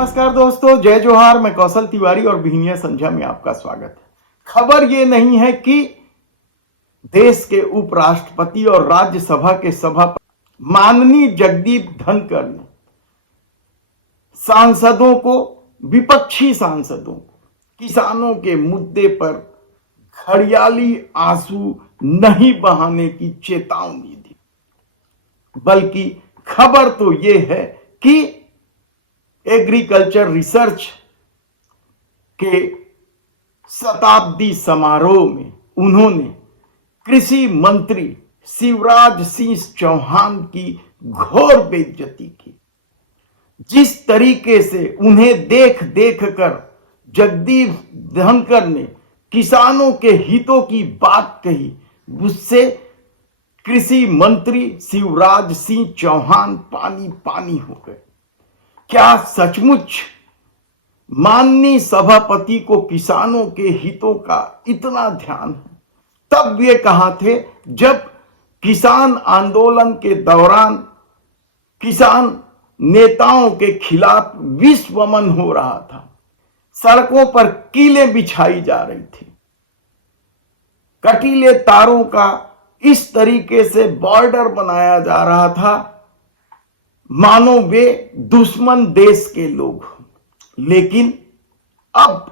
नमस्कार दोस्तों, जय जोहार। मैं कौशल तिवारी और बिहनिया संध्या में आपका स्वागत है। खबर ये नहीं है कि देश के उपराष्ट्रपति और राज्यसभा के सभापति माननीय जगदीप धनखड़ ने सांसदों को, विपक्षी सांसदों को किसानों के मुद्दे पर घड़ियाली आंसू नहीं बहाने की चेतावनी दी। बल्कि खबर तो ये है कि एग्रीकल्चर रिसर्च के शताब्दी समारोह में उन्होंने कृषि मंत्री शिवराज सिंह चौहान की घोर बेइज्जती की। जिस तरीके से उन्हें देख देख कर जगदीप धनखड़ ने किसानों के हितों की बात कही, उससे कृषि मंत्री शिवराज सिंह चौहान पानी पानी हो गए। क्या सचमुच माननीय सभापति को किसानों के हितों का इतना ध्यान है? तब वे कहां थे जब किसान आंदोलन के दौरान किसान नेताओं के खिलाफ विश्वमन हो रहा था, सड़कों पर कीलें बिछाई जा रही थी, कटीले तारों का इस तरीके से बॉर्डर बनाया जा रहा था मानो वे दुश्मन देश के लोग हों। लेकिन अब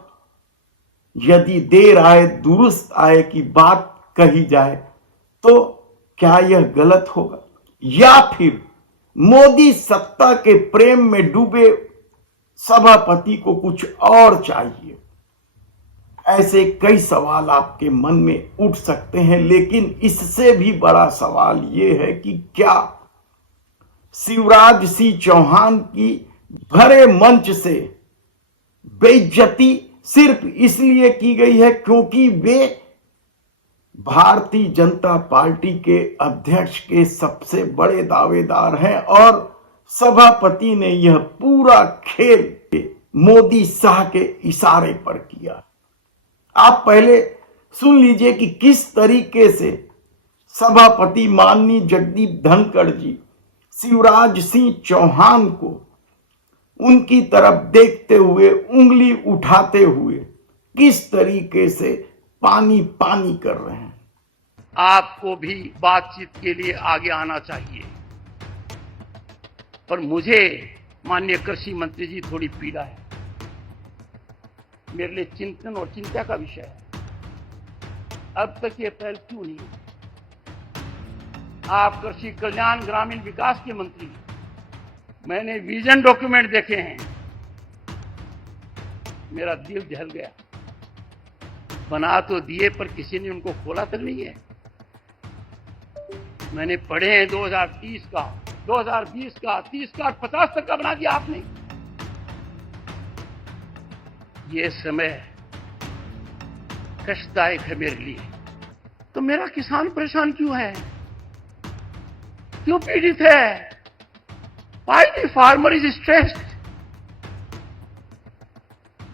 यदि देर आए दुरुस्त आए की बात कही जाए तो क्या यह गलत होगा, या फिर मोदी सत्ता के प्रेम में डूबे सभापति को कुछ और चाहिए? ऐसे कई सवाल आपके मन में उठ सकते हैं, लेकिन इससे भी बड़ा सवाल यह है कि क्या शिवराज सिंह चौहान की भरे मंच से बेइज्जती सिर्फ इसलिए की गई है क्योंकि वे भारतीय जनता पार्टी के अध्यक्ष के सबसे बड़े दावेदार हैं और सभापति ने यह पूरा खेल मोदी शाह के इशारे पर किया। आप पहले सुन लीजिए कि किस तरीके से सभापति माननीय जगदीप धनखड़ जी शिवराज सिंह चौहान को उनकी तरफ देखते हुए, उंगली उठाते हुए किस तरीके से पानी पानी कर रहे हैं। आपको भी बातचीत के लिए आगे आना चाहिए, पर मुझे माननीय कृषि मंत्री जी थोड़ी पीड़ा है, मेरे लिए चिंतन और चिंता का विषय है। अब तक ये पहल क्यों नहीं? आप कृषि कल्याण ग्रामीण विकास के मंत्री, मैंने विजन डॉक्यूमेंट देखे हैं, मेरा दिल दहल गया। बना तो दिए पर किसी ने उनको खोला तक नहीं है। मैंने पढ़े हैं 2030 का, 2020 का, 30 का, 50 तक का बना दिया आपने। ये समय कष्टदायक है मेरे लिए। तो मेरा किसान परेशान क्यों है, क्यों पीड़ित है? Why the farmer is stressed?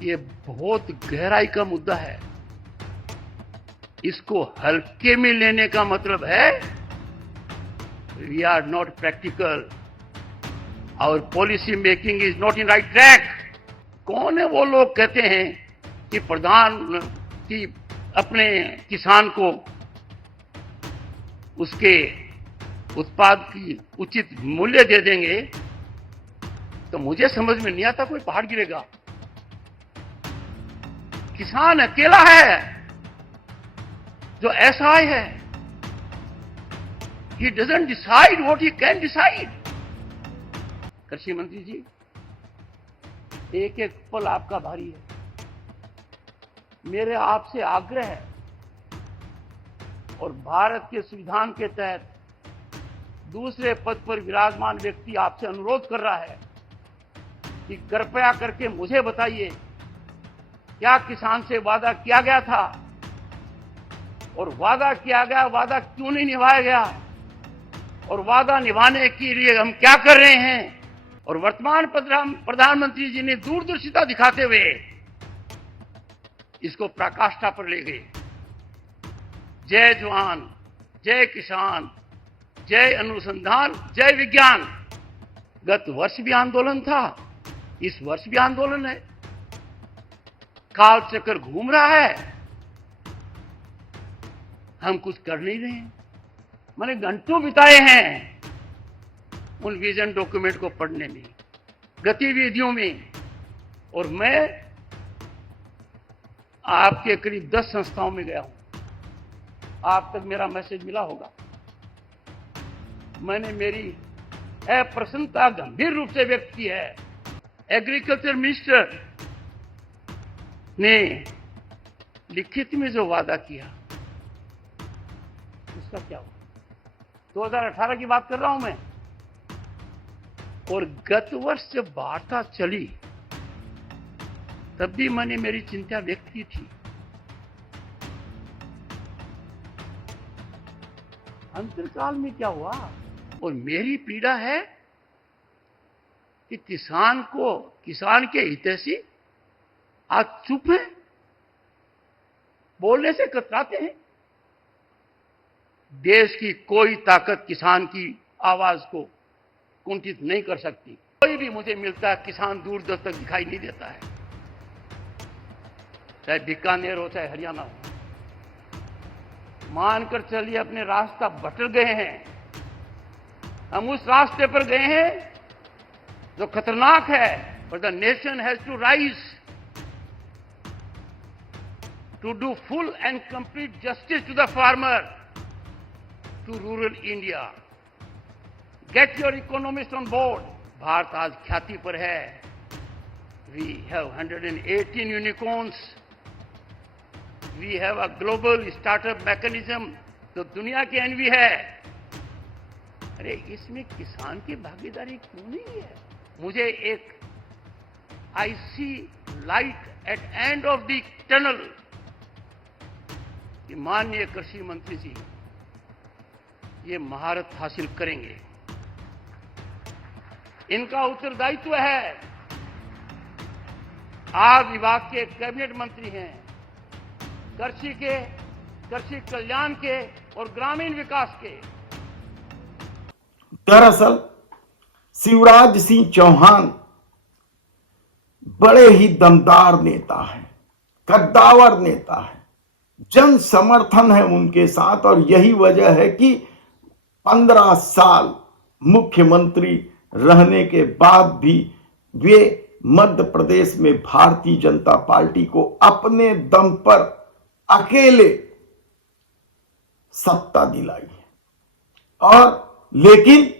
ये बहुत गहराई का मुद्दा है। इसको हल्के में लेने का मतलब है we are not practical, our policy making is not in right track। कौन है वो लोग कहते हैं कि प्रधान की अपने किसान को उसके उत्पाद की उचित मूल्य दे देंगे? तो मुझे समझ में नहीं आता कोई पहाड़ गिरेगा। किसान अकेला है जो असहाय है। He doesn't decide what he can decide। कृषि मंत्री जी, एक एक पल आपका भारी है। मेरे आपसे आग्रह है और भारत के संविधान के तहत दूसरे पद पर विराजमान व्यक्ति आपसे अनुरोध कर रहा है कि कृपया करके मुझे बताइए, क्या किसान से वादा किया गया था? और वादा किया गया, वादा क्यों नहीं निभाया गया? और वादा निभाने के लिए हम क्या कर रहे हैं? और वर्तमान प्रधानमंत्री जी ने दूरदर्शिता दिखाते हुए इसको पराकाष्ठा पर ले गए। जय जवान, जय किसान, जय अनुसंधान, जय विज्ञान। गत वर्ष भी आंदोलन था, इस वर्ष भी आंदोलन है, काल चक्र घूम रहा है, हम कुछ कर नहीं रहे हैं। मैंने घंटों बिताए हैं उन विजन डॉक्यूमेंट को पढ़ने में, गतिविधियों में, और मैं आपके करीब 10 संस्थाओं में गया हूं। आप तक मेरा मैसेज मिला होगा। मैंने मेरी अप्रसन्नता गंभीर रूप से व्यक्त की है। एग्रीकल्चर मिनिस्टर ने लिखित में जो वादा किया उसका क्या हुआ? 2018 की बात कर रहा हूं मैं। और गत वर्ष जब वार्ता चली तब भी मैंने मेरी चिंता व्यक्त की थी। अंतरकाल में क्या हुआ? और मेरी पीड़ा है कि किसान के हितैषी आज चुप है, बोलने से कतराते हैं। देश की कोई ताकत किसान की आवाज को कुंठित नहीं कर सकती। कोई भी मुझे मिलता है, किसान दूर दूर तक दिखाई नहीं देता है, चाहे बीकानेर हो चाहे हरियाणा हो। मानकर चलिए अपने रास्ता भटक गए हैं, हम उस रास्ते पर गए हैं जो खतरनाक है। But the nation has to rise to do full and complete justice to the farmer, to rural India. Get your economist on board. Bharat आज ख्याति पर है। We have 118 unicorns. We have a global startup mechanism जो दुनिया की N V है। अरे इसमें किसान की भागीदारी क्यों नहीं है? मुझे एक I see light at end of the tunnel कि माननीय कृषि मंत्री जी ये महारत हासिल करेंगे। इनका उत्तरदायित्व है। आप विभाग के कैबिनेट मंत्री हैं, कृषि कल्याण के और ग्रामीण विकास के। दरअसल शिवराज सिंह चौहान बड़े ही दमदार नेता हैं, कद्दावर नेता है, जन समर्थन है उनके साथ। और यही वजह है कि 15 साल मुख्यमंत्री रहने के बाद भी वे मध्य प्रदेश में भारतीय जनता पार्टी को अपने दम पर अकेले सत्ता दिलाई है। और लेकिन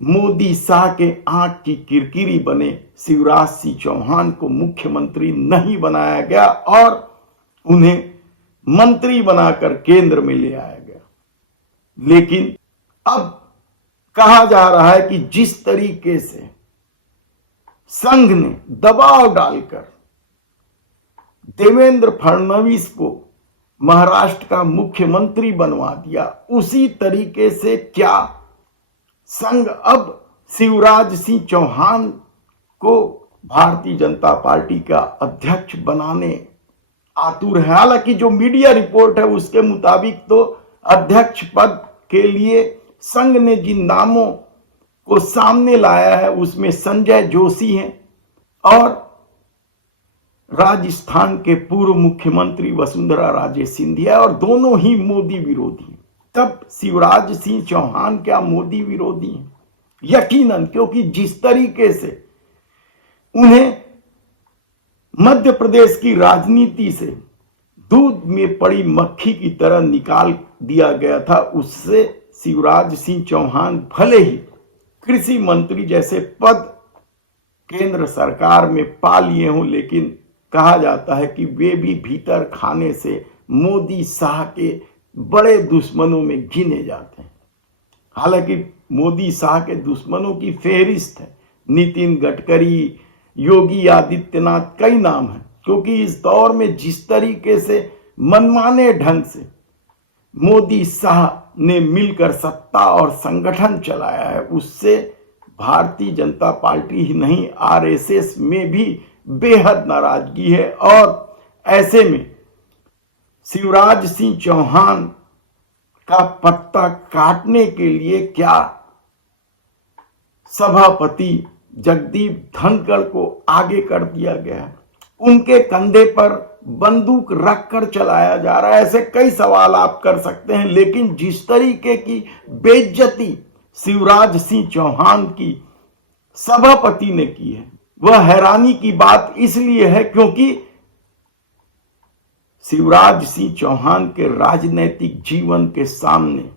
मोदी शाह के आंख की किरकिरी बने शिवराज सिंह चौहान को मुख्यमंत्री नहीं बनाया गया और उन्हें मंत्री बनाकर केंद्र में ले आया गया। लेकिन अब कहा जा रहा है कि जिस तरीके से संघ ने दबाव डालकर देवेंद्र फडणवीस को महाराष्ट्र का मुख्यमंत्री बनवा दिया, उसी तरीके से क्या संघ अब शिवराज सिंह चौहान को भारतीय जनता पार्टी का अध्यक्ष बनाने आतुर है? हालांकि जो मीडिया रिपोर्ट है उसके मुताबिक तो अध्यक्ष पद के लिए संघ ने जिन नामों को सामने लाया है उसमें संजय जोशी हैं और राजस्थान के पूर्व मुख्यमंत्री वसुंधरा राजे सिंधिया, और दोनों ही मोदी विरोधी हैं। तब शिवराज सिंह चौहान क्या मोदी विरोधी हैं? यकीनन, क्योंकि जिस तरीके से उन्हें मध्य प्रदेश की राजनीति से दूध में पड़ी मक्खी की तरह निकाल दिया गया था, उससे शिवराज सिंह चौहान भले ही कृषि मंत्री जैसे पद केंद्र सरकार में पा लिए हों, लेकिन कहा जाता है कि वे भी भीतर खाने से मोदी शाह के बड़े दुश्मनों में गिने जाते हैं। हालांकि मोदी शाह के दुश्मनों की फेहरिस्त है, नितिन गडकरी, योगी आदित्यनाथ, कई नाम हैं। क्योंकि इस दौर में जिस तरीके से मनमाने ढंग से मोदी शाह ने मिलकर सत्ता और संगठन चलाया है, उससे भारतीय जनता पार्टी ही नहीं आरएसएस में भी बेहद नाराजगी है। और ऐसे में शिवराज सिंह चौहान का पत्ता काटने के लिए क्या सभापति जगदीप धनखड़ को आगे कर दिया गया, उनके कंधे पर बंदूक रखकर चलाया जा रहा है। ऐसे कई सवाल आप कर सकते हैं, लेकिन जिस तरीके की बेइज्जती शिवराज सिंह चौहान की सभापति ने की है, वह हैरानी की बात इसलिए है क्योंकि शिवराज सिंह चौहान के राजनीतिक जीवन के सामने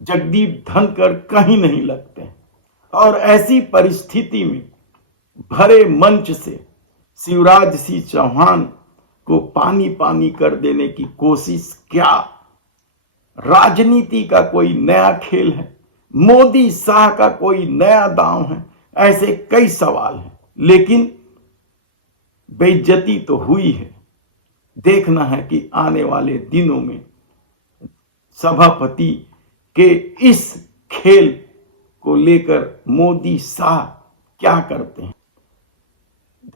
जगदीप धनखड़ कहीं नहीं लगते। और ऐसी परिस्थिति में भरे मंच से शिवराज सिंह चौहान को पानी पानी कर देने की कोशिश क्या राजनीति का कोई नया खेल है? मोदी शाह का कोई नया दांव है? ऐसे कई सवाल हैं, लेकिन बेइज्जती तो हुई है। देखना है कि आने वाले दिनों में सभापति के इस खेल को लेकर मोदी शाह क्या करते हैं।